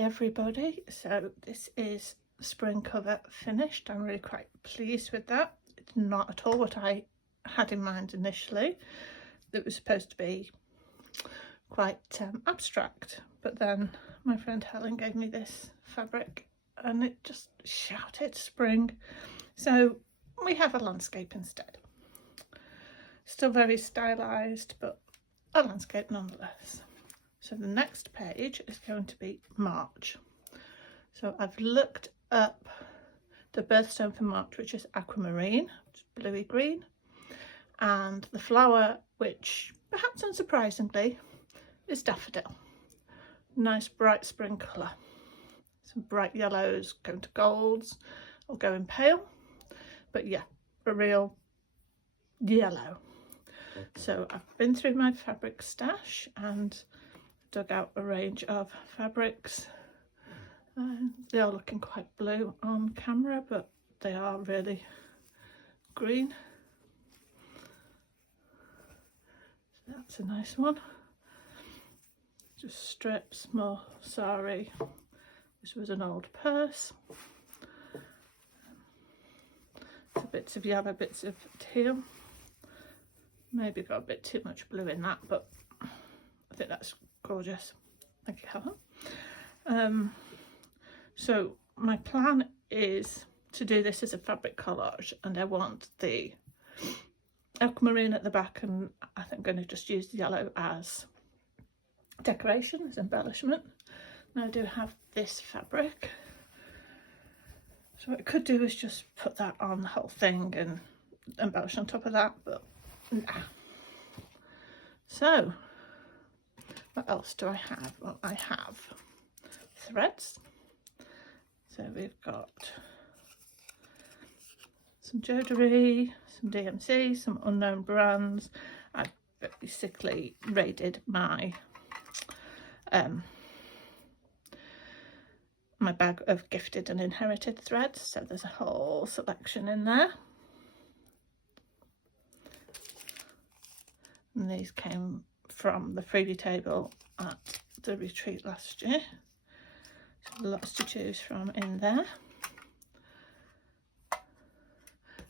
everybody, so this is spring cover finished. I'm really quite pleased with that. It's not at all what I had in mind initially. It was supposed to be quite abstract, but then my friend Helen gave me this fabric and it just shouted spring, so we have a landscape instead. Still very stylized, but a landscape nonetheless. So the next page is going to be March. So I've looked up the birthstone for March, which is aquamarine, which is bluey green, and the flower, which perhaps unsurprisingly is daffodil. Nice bright spring colour. Some bright yellows going to golds or going pale, but yeah, a real yellow. So I've been through my fabric stash and dug out a range of fabrics. They are looking quite blue on camera, but they are really green. So that's a nice one. Just strips, more sari. This was an old purse. So bits of yellow, bits of teal. Maybe got a bit too much blue in that, but I think that's gorgeous. Thank you, Helen. So my plan is to do this as a fabric collage, and I want the aquamarine at the back, and I think I'm going to just use the yellow as decoration, as embellishment. Now I do have this fabric, so what I could do is just put that on the whole thing and embellish on top of that, but nah. So what else do I have? Well, I have threads. So we've got some Jodery, some DMC, some unknown brands. I've basically raided my my bag of gifted and inherited threads, so there's a whole selection in there. And these came from the freebie table at the retreat last year. So lots to choose from in there.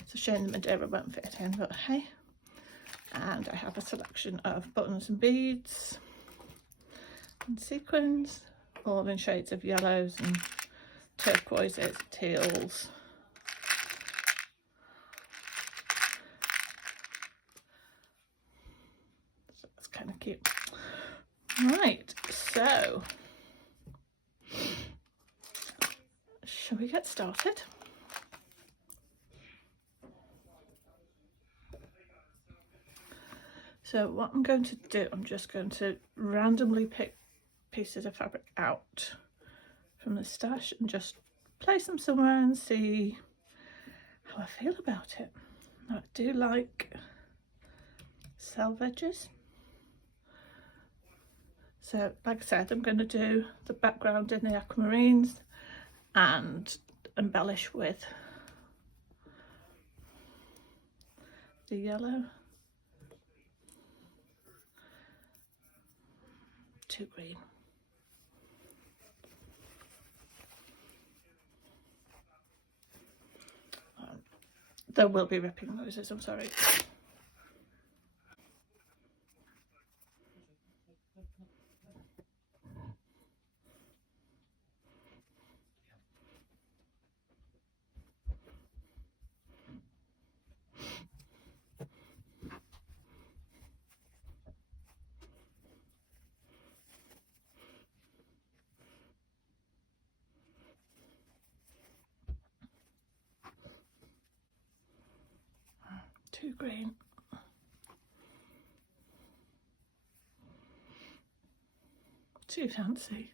It's a shame the Madeira won't fit in, but hey. And I have a selection of buttons and beads and sequins, all in shades of yellows and turquoises, teals. So that's kind of cute. Right, so shall we get started? So what I'm going to do, I'm just going to randomly pick pieces of fabric out from the stash and just place them somewhere and see how I feel about it. Now, I do like selvages. So like I said, I'm going to do the background in the aquamarines and embellish with the yellow. Too green. There will be ripping noises, I'm sorry. Too green. Too fancy.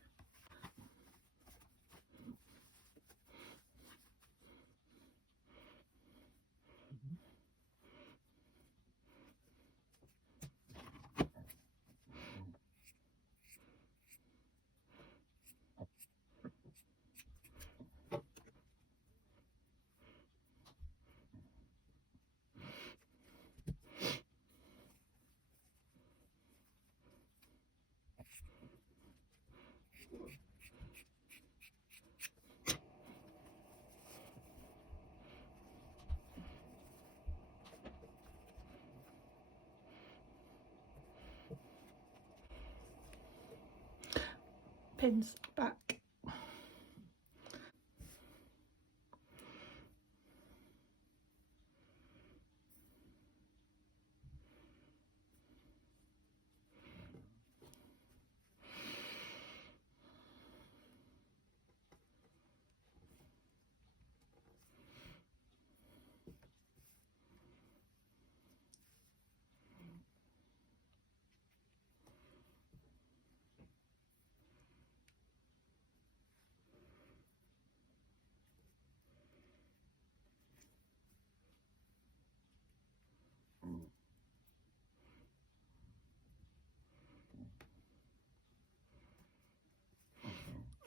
pins back.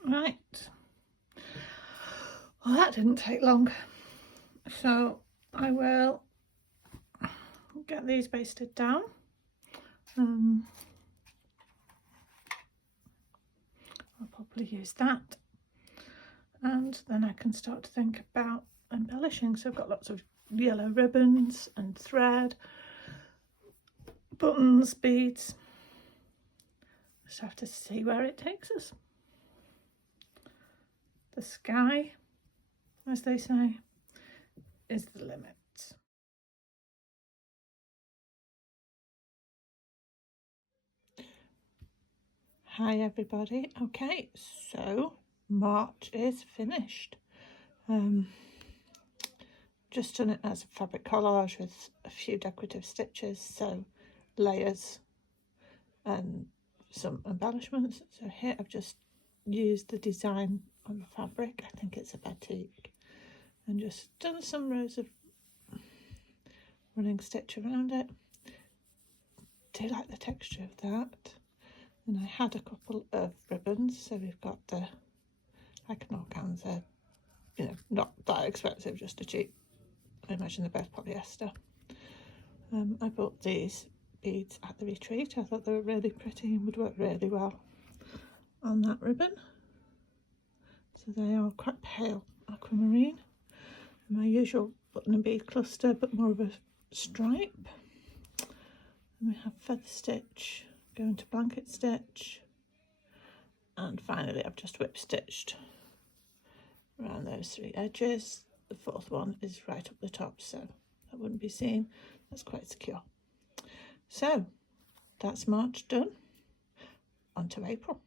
Right, well that didn't take long, so I will get these basted down. I'll probably use that, and then I can start to think about embellishing. So I've got lots of yellow ribbons and thread, buttons, beads. Just have to see where it takes us. The sky, as they say, is the limit. Hi everybody. Okay, so March is finished. Just done it as a fabric collage with a few decorative stitches, so layers and some embellishments. So here I've just used the design on the fabric, I think it's a batik, and just done some rows of running stitch around it. Do like the texture of that. And I had a couple of ribbons, so we've got the like an organza, you know, not that expensive, just a cheap, I imagine they're both polyester. I bought these beads at the retreat. I thought they were really pretty and would work really well on that ribbon. So they are quite pale aquamarine. My usual button and bead cluster, but more of a stripe. And we have feather stitch going to blanket stitch, and finally I've just whip stitched around those three edges. The fourth one is right up the top, so that wouldn't be seen. That's quite secure. So that's March done. On to April.